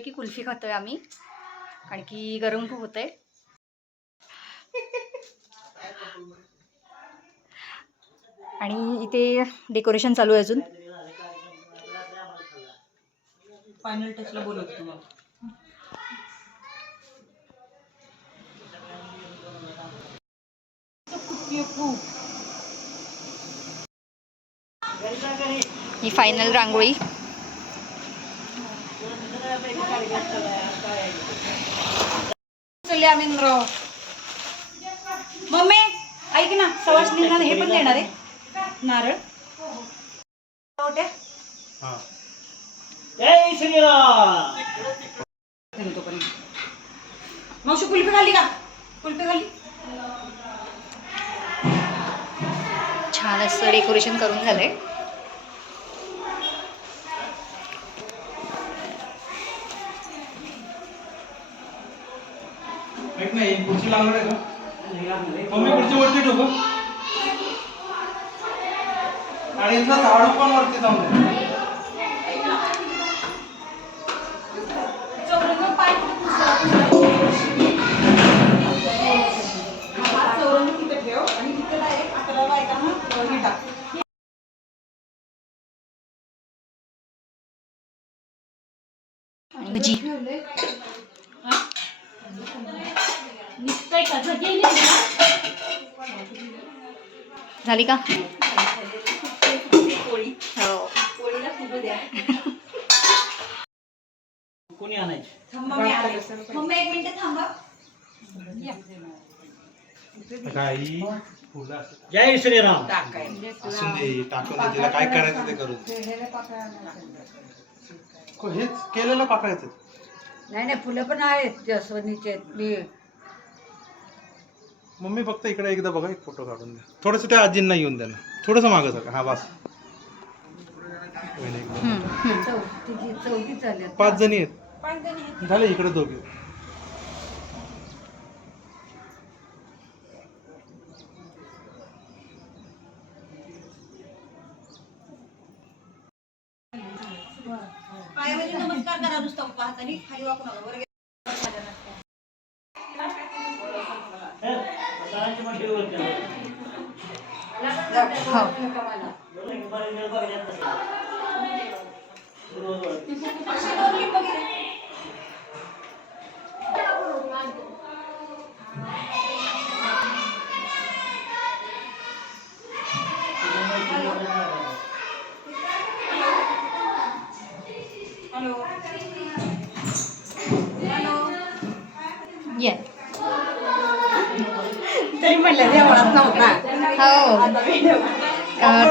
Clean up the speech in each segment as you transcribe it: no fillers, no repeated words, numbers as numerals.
की कुल्फी खातोय आम्ही, कारण की गरम खूप होतंय. आणि इथे डेकोरेशन चालू आहे अजून. फायनल टचला बोलवतो तुम्हाला. ही फायनल रांगोळी. मम्मी ऐक ना, सवासणींना हे पण देणार आहे नारळ. जय श्रीराम. मावशी कुल्फी खाल्ली का? कुल्फी खाल्ली. छान असं डेकोरेशन करून झालंय. नाही खुर्ची लागणार आहे का? मम्मी खुर्ची वरती ठेवू. आणि इथलं झाडू पण वरती जाऊन दे. भजी झाली का? हो. कोणी आणायची? मम्मी एक मिनिट थांबा. काही फुलं जय श्रीराम. असून दे, टाकून दे, तिला काय करायचं ते करू दे. हेच केलेलं पाकळ्याचं. नाही फुलं पण आहेत जसवंतीचे. मी मम्मी फक्त इकडे एकदा बघा, एक फोटो काढून द्या. थोडंसं त्या आजींना येऊन द्या ना, थोडंसं मागं सका. हा बस. चौथी चालली. 5 जणी आहेत. झाले इकडे दोघे. पायामध्ये नमस्कार करा, नुसतं पाहतानी खाली वाकू नका. वर तरी म्हणलं देवळात नव्हता. हो,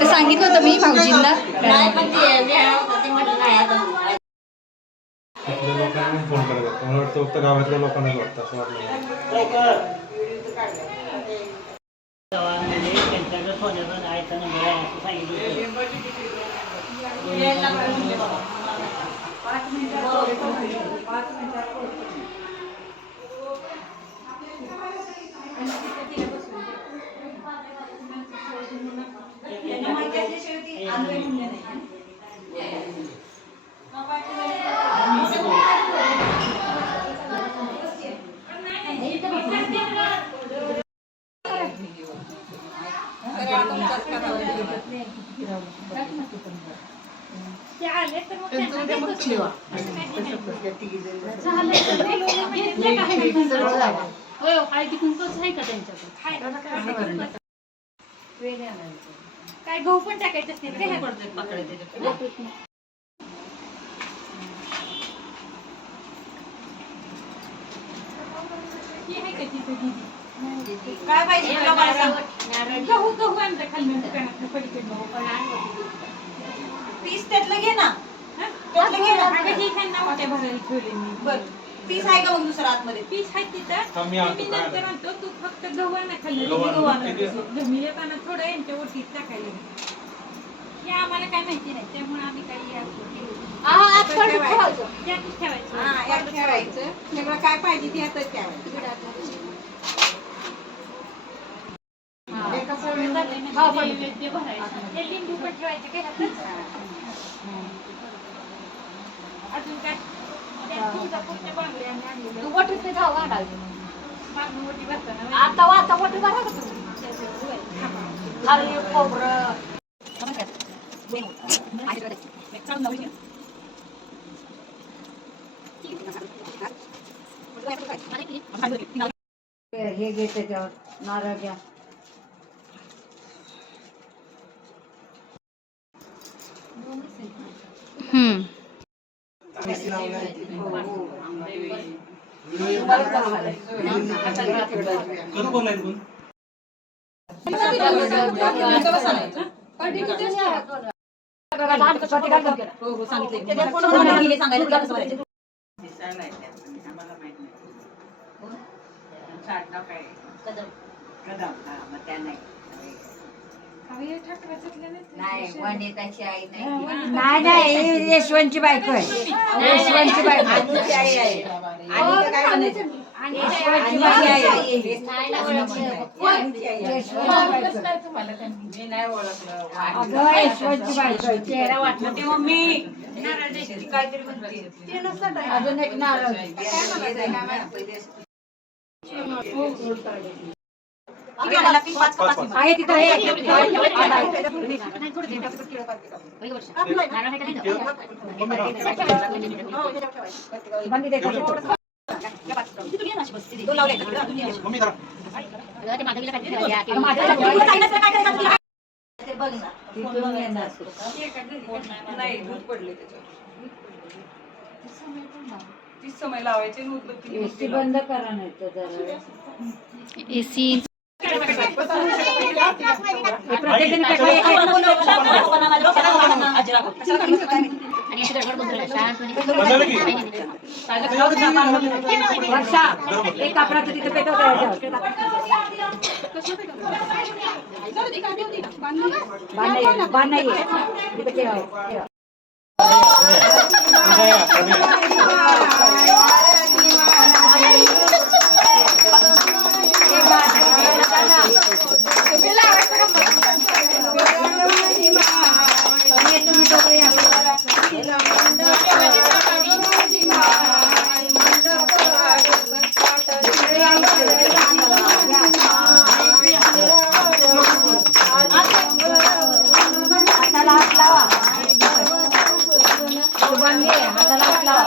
ते सांगितलं होतं मी भाऊजींना. लोकांनी फोन करायचा. मला वाटतं फक्त गावातल्या लोकांनाच वाटतं असं वाटलं. त्यांच्याकडे सोन्याचं आयचं नंबर आहे असं सांगितलं. काय गहू पण टाकायचं असते काय पडते पकडे काय पाहिजे तुला मला सांग. गहू गहू आणता खाली दुकानात पलीकडे पीस त्यातलं घे ना. त्यातलं घे ना. हे त्यांना मोठ्या भरायला ठेवले मी. बर पीस आहे का मग दुसरा आतमध्ये? पीस आहे तिथं. मी आणतो, मी काय नंतर आणतो. तू फक्त गहू आणा खाल्ली. गहू आणू. गहू आणा. मी येताना थोडं यांच्या वरती टाकायला. हे आम्हाला काय माहिती नाही, त्यामुळे आम्ही काही ठेवायचं. सगळं काय पाहिजे ते हातात ठेवायचं. लिंबू पण ठेवायचे काय हातात. अजून काय तुळजापूरच्या बांगड्या आम्ही आणलेल्या. तू वटीत नाही जाऊ वाटाल मागं मोठी भरताना. आता वटी करा का तुम्ही खाली खोबरं हे घे त्याच्यावर नारळ घ्या. करू बोलाय पण अहो, हे ठाकराच्यातल्या नाहीत. नाही वनिताची आई नाही नाही नाही ही यशवंतची बायको आहे. यशवंतची बायको आणि यशवंतची आई आहे. ओळखलंच नाही तुम्हाला त्यांनी. अगं यशवंतची बायको आहे. चेहरा वाटला ते मम्मी नारळ द्यायची. अजून एक नारळ आहे तिथं हे बंदी दे मम्मी जरा तिथून येणार. एसी बंद करा नाही तर जरा एसी वर्षा एक कापडाचं तिथे पेटव बाण नाहीये तिथे ठेवा. हाताला हात लावा. हाताला हात लावा.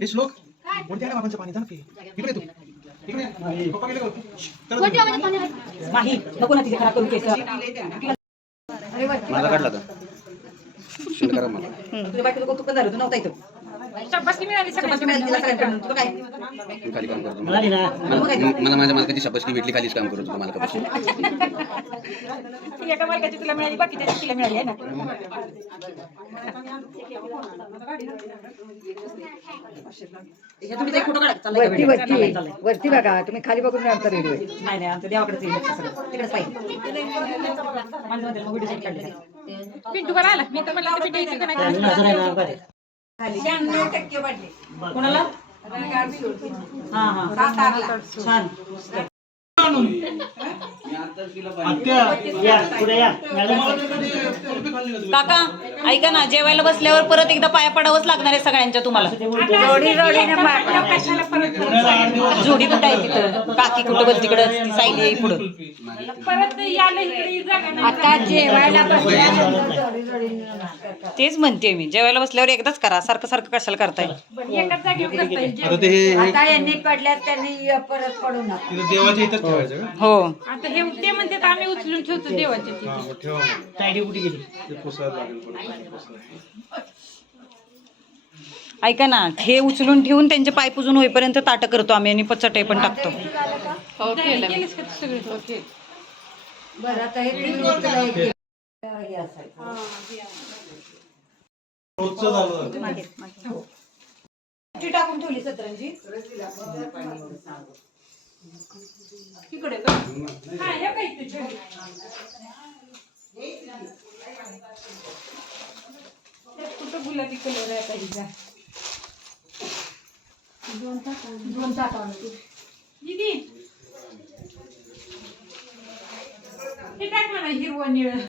हे श्लोक कोणत्या आहे बाबांचं पाणी की इकडे तू इकडे पप्पा गेले का? माही नको ना तिथे खराब करून केस. माझा काढला का शिंद करा मला तुझ्या बायको तू पण तू नव्हता इथं. शाबासकी मिळाली सगळ्यांची. तिला सगळ्यांकडून तुला काय मी खाली काम करतो मिळाली ना. मला माझ्या मालकाची शाबासकी भेटली खालीच काम करतो मालकापासून एका मार्गाची तुला मिळाली बाकीच्या तिला मिळाली आहे ना. वरती वरती वरती बघा तुम्ही खाली बघून आमचा रेडिओ नाही नाही आमचं देवाकडेच तिकडेच पाहिजे. पिंटू बरं आला. मी तर म्हणलं आता पिंटू इथे का नाही. त्यांनी नजर आहे ना बरे. 96% वाढले. कोणाला हा हा छान. आत्या या पुढे या मॅडम. काका ऐका ना जेवायला बसल्यावर परत एकदा पाया पडावंच लागणार आहे सगळ्यांच्या तुम्हाला. जोडी जोडीने कशाला परत जोडी कुठं आहे तिथं काकी कुठं बस तिकडं ती सायली आहे पुढं. परत यायला इकडे जागा नाही. आता जेवायला तेच म्हणते मी जेवायला बसल्यावर एकदाच करा सारखं सारखं कशाला करताय. एकाच जागेवर करता येईल. आता ते हे आता यांनी पडल्यात त्यांनी परत पडू नका. तिथं देवाच्या इथंच ठेवायचं का? हो आता हे ते म्हणतात आम्ही उचलून ठेवतो देवाच्या तिथे. हा मग ठेवा मग. तायडी कुठे गेली? ते पुसायला लागेल परत. ऐका ना, हे उचलून ठेवून त्यांचे पाय पुजून होईपर्यंत ताटं करतो आम्ही आणि चटई पण टाकतो. केलीस का तू सगळं? बरं आता हे तुम्ही उचला एक हे असायचं. रोजचं झालं. ती टाकून ठेवली सतरंजी. तिकडे का? हा, हे काय तुझ्या? त्यात कुठं गुलाबी कलर आहे आता हिचा? दोन टाकावं दीदी, हे टाक म्हणा हिरवं निळं.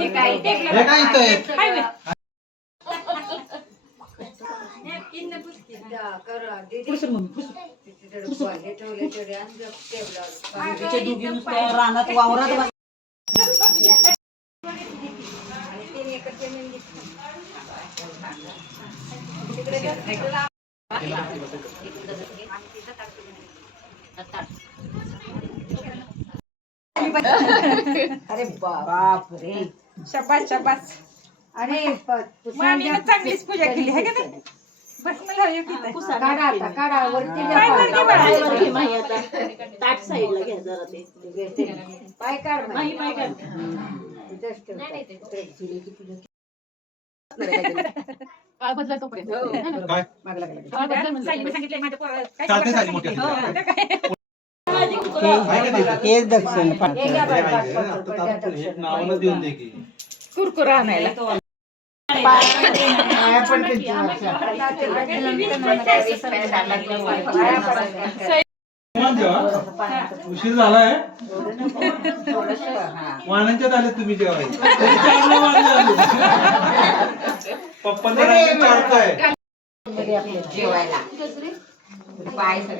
हे काय इथं आहे? रानात वावरात अरे बाप रे. शबास शबास. आणि मामीनं चांगलीच पूजा केली आहे का नाही? बस मला हे किती आहे? काढा आता, काढा वरती काय वरती बाळा? पाय काढ माही. पाय काढ. काय? साईबाई सांगितलंय माझ्या पोराला. काय चालते करायचं? साडी मोठी असते. हो, ते काय? हेच दक्षिण नावाला देऊन दे की. कुरकुरा आणायला. उशीर झालाय. वाणांच्यात आले तुम्ही जेवायला. पप्पांना चालतंय.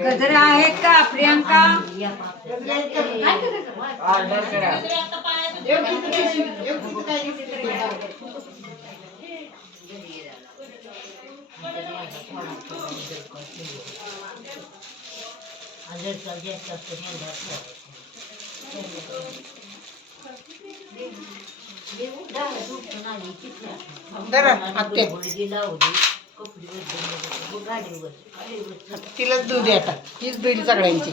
गजरे आहेत का प्रियांका? ऑर्डर करा. तिलाच दूध द्या आता. हीच बिडी सगळ्यांची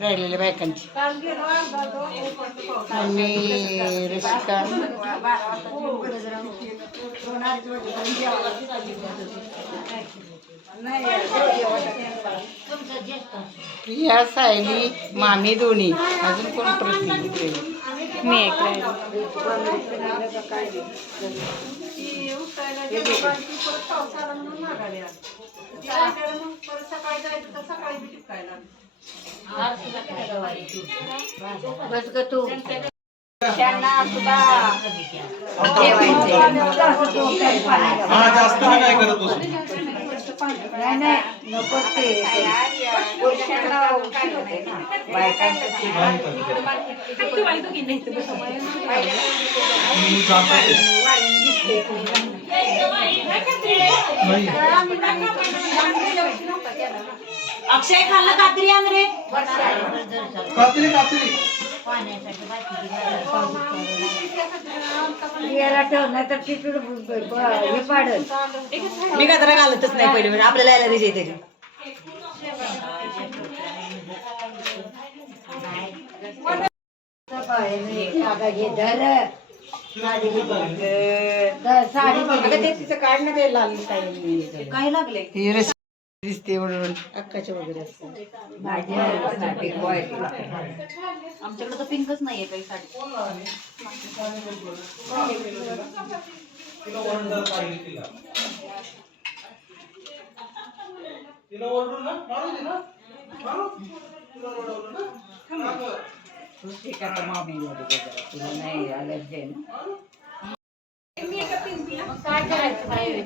राहिलेल्या बायकांची. आणि रसिका प्रिया, सायली, मामी दोन्ही. अजून कोण प्रति? मी एक राहिली. बस ग तू. हा, जास्त मी काय करत बसू. नाही नाही नको ते. पुरुषांना उशीर होते ना बायकांसाठी. मी जातो ते. नाही. अक्षय खाल्लं कात्री आण रे. कात्री कात्री. याला ठेव नाही तर तिथून हे पाडल. मी कात्रा घालतच नाही पहिले, म्हणजे आपल्याला यायला रिजे त्याची. घे धर साडी तिचं काढणं ते लाल काय लागले? दिसते एवढं अक्काच्या वगैरे असतं. आमच्याकडे तर पिंकच नाहीये काही साडी. तिला ओरडून ना मारू दे ना. मारू. तिला ओरडवलं ना. तुला नाही अलर्जी आहे ना. काय करायचं बाहेर?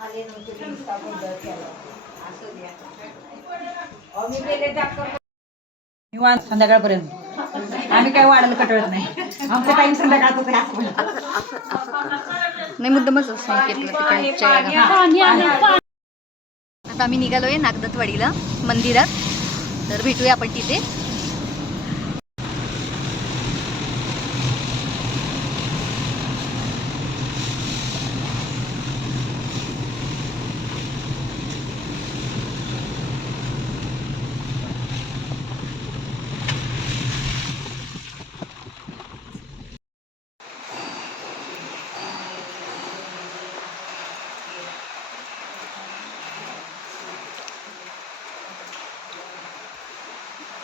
आले नव्हते निवांत संध्याकाळपर्यंत आम्ही काय वाढायला कटळत नाही आमचा टाइम संध्याकाळचा नाही मुद्दामच सांगितलं तिकडच्या याला. आता आम्ही निघालोय नागदत्तवाडीला मंदिरात, तर भेटूया आपण तिथे.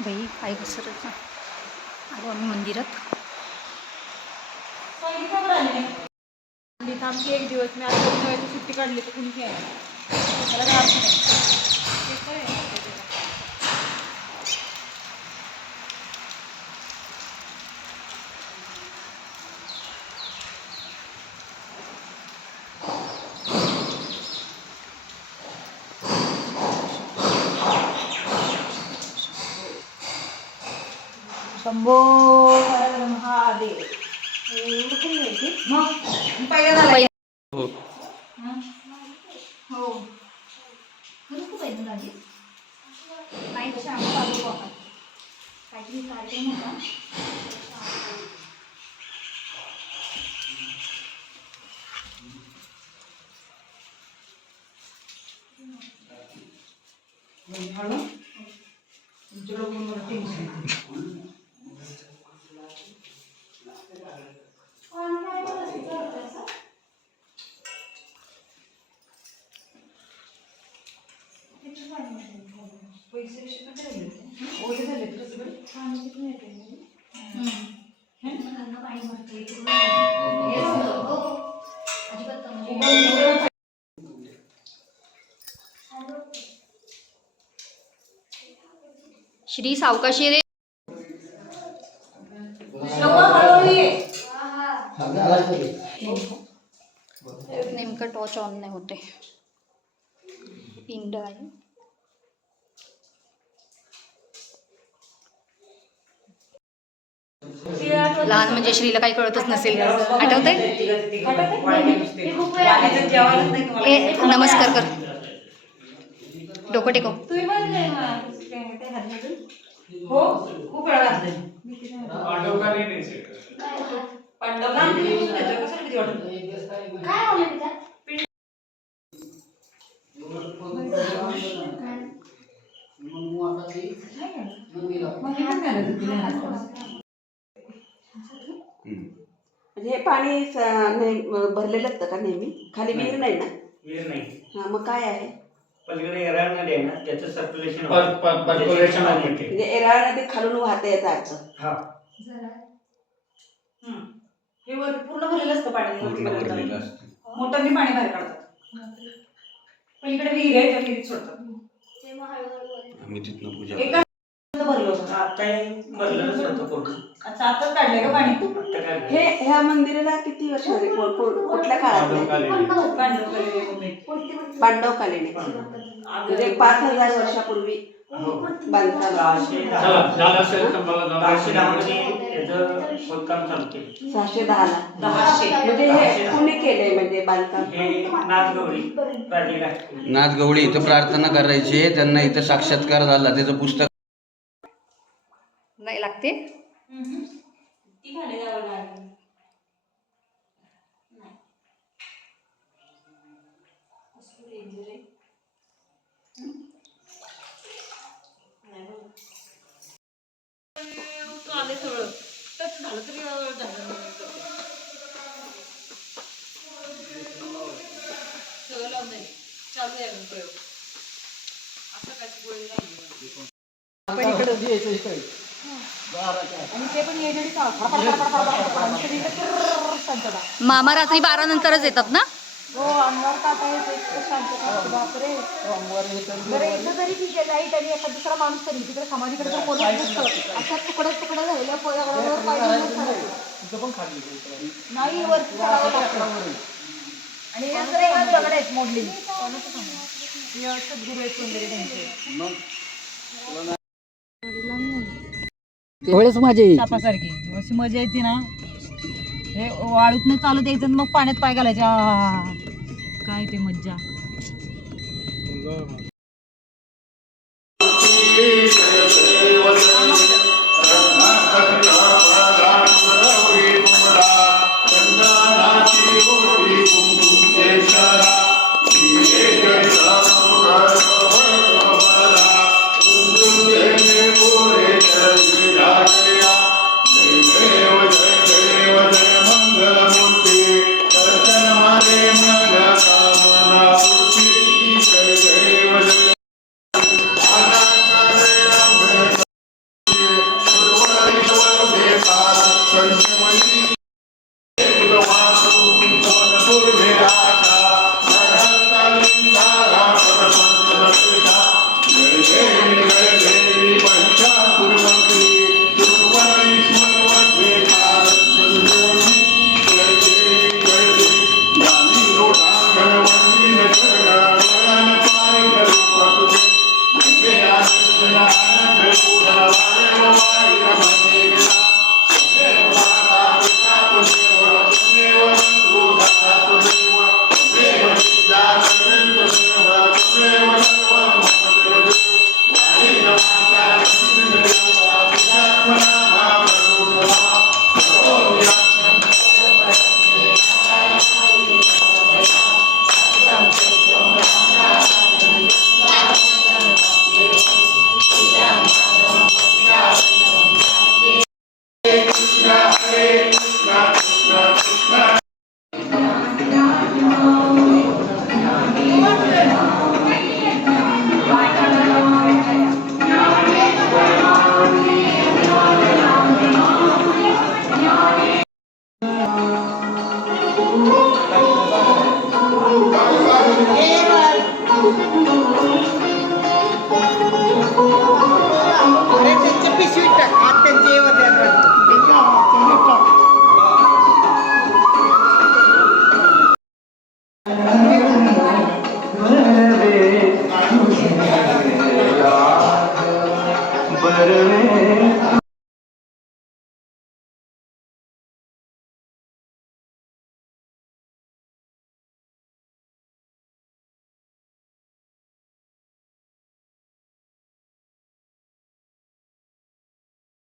बाई काय घसरत आलो आम्ही मंदिरात. आमची एक दिवस मी आता उन्हाळ्याची सुट्टी काढली तर कुणी घ्यायला त्याला काय अर्थ नाही. ते खरं आहे. शंभो महादेव मग पहिला झाला हो हो खरंच खूप आहे ना दादी. नाही तसे आम्ही आलो आपण काहीतरी कार्यक्रम होता. श्री सावकाशी रे. नेमकं टॉर्च ऑन नाही होते. पिंड आहे. लहान म्हणजे श्रीला काही कळतच नसेल. आठवतंय? नमस्कार कर. डोकं टेकव. हो खूप वेळा घातले हे पाणी भरलेलं असतं का नेहमी? खाली विहीर नाही ना? विहीर नाही. हा मग काय आहे? पलीकडे एराळ नदी आहे ना, त्याचं सर्क्युलेशन म्हणजे एराळ नदी खालून वाहते याचा अर्थ. हा हे वर पूर्ण भरलेलं असतं पाणी. पूर्ण भरलेलं असतं. मोटरने पाणी बाहेर काढतात. पलीकडे विहीर आहे त्या विहिरीत सोडतात. आम्ही तिथनं पूजा एका भरलं होतं. आता भरलेलंच होतं पूर्ण. अच्छा आताच काढलंय का पाणी? आता काय ह्या मंदिराला किती वर्ष झाली? कुठल्या काळात? पांडवकालीन. म्हणजे 5000 वर्षापूर्वी बांधकाम. 610 मध्ये याचं खोदकाम चालू केलं. 610 ला. 1000. म्हणजे हे कुणी केलंय म्हणजे बांधकाम? हे नाथगौरी राजेला. नाथगवळी इथं प्रार्थना करायची, त्यांना इथं साक्षात्कार झाला, त्याचं पुस्तक नाही लागते. ती खाली जावं लागेल. आले सगळं टच झालं तरी सगळं लावून जाईल. चालू आहे अजून प्रयोग. असं काय गोळी लागली. मामा रात्री 12 नंतरच येतात ना? हो अंगावर काटा येते. बापरे. बरं इथं जरी ठीक आहे लाईट आणि एखाद दुसरा माणूस तरी तिकडे समाधीकडे जर कोणच नसतं अशा तुकडं झालेल्या नाही वरती चढावं लागतं. आणि दगड आहेत मोडलेली. सद्गुरू आहेत वगैरे त्यांचे. तेवढेच मजा येईल. सापासारखी अशी मजा येते ना. हे वाळूत नाही चालू द्यायचं आणि मग पाण्यात पाय घालायचे. आहा. काय ते मज्जा. बरवे